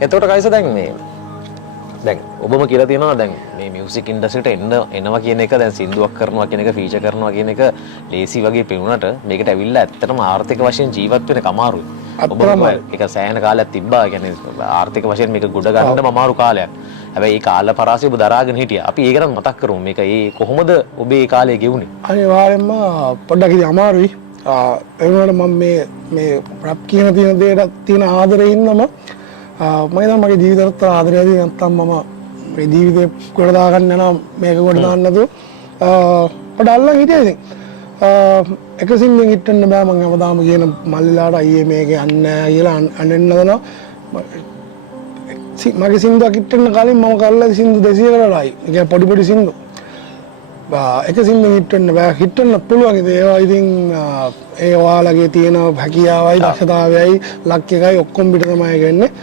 එතකොට කයිස දැන් ඔබම කියලා තියෙනවා දැන් මේ මියුසික් ඉන්ඩස්ට්‍රියට එනවා කියන එක දැන් සින්දුවක් කරනවා කියන එක ෆීචර් කරනවා කියන එක ලේසි වගේ පෙනුනට මේකට ඇවිල්ලා ඇත්තටම ආර්ථික වශයෙන් ජීවත් වෙන්න අමාරුයි. ඔබ ඒක සෑහෙන කාලයක් තිබ්බා. ඒ කියන්නේ ආර්ථික වශයෙන් මේක ගොඩ ගන්නම අමාරු කාලයක්. හැබැයි ඒ කාල පරාසය ඔබ දරාගෙන හිටියා. අපි ඒක නම් මතක් කරමු. මේක කොහොමද ඔබේ ඒ කාලේ ගෙවුනේ? අනිවාර්යෙන්ම පොඩ්ඩක් ඉතින් අමාරුයි. ඒ වුණාට මම මේ රැප් කියන දේට තියෙන ආදරේ ඉන්නම මම හිතනවා මගේ ජීවිතේට ආදරය ඇති නැත්නම් මම මේ ජීවිතේ කොට දාගන්න යනවා මේක කොට දාන්න නැතුව පොඩ අල්ලන් හිටියා ඉතින් එක සින්දුවෙන් හිටන්න බෑ මම හැමදාම කියන මල්ලිලාට අයියේ මේක යන්නේ නැහැ කියලා අඬන්න හදනවා මගේ සින්දුවක් හිටන්න කලින් මම කරලා සින්දු 200කටයි ඒ කියන්නේ පොඩි සින්දු එක සින්දුවෙන් හිටන්න බෑ හිටන්න පුළුවන් ඒවා ඉතින් ඒ ඔයාලගේ තියෙන හැකියාවයි දක්ෂතාවයයි ලක් එකයි ඔක්කොම පිට තමයි ගන්නේ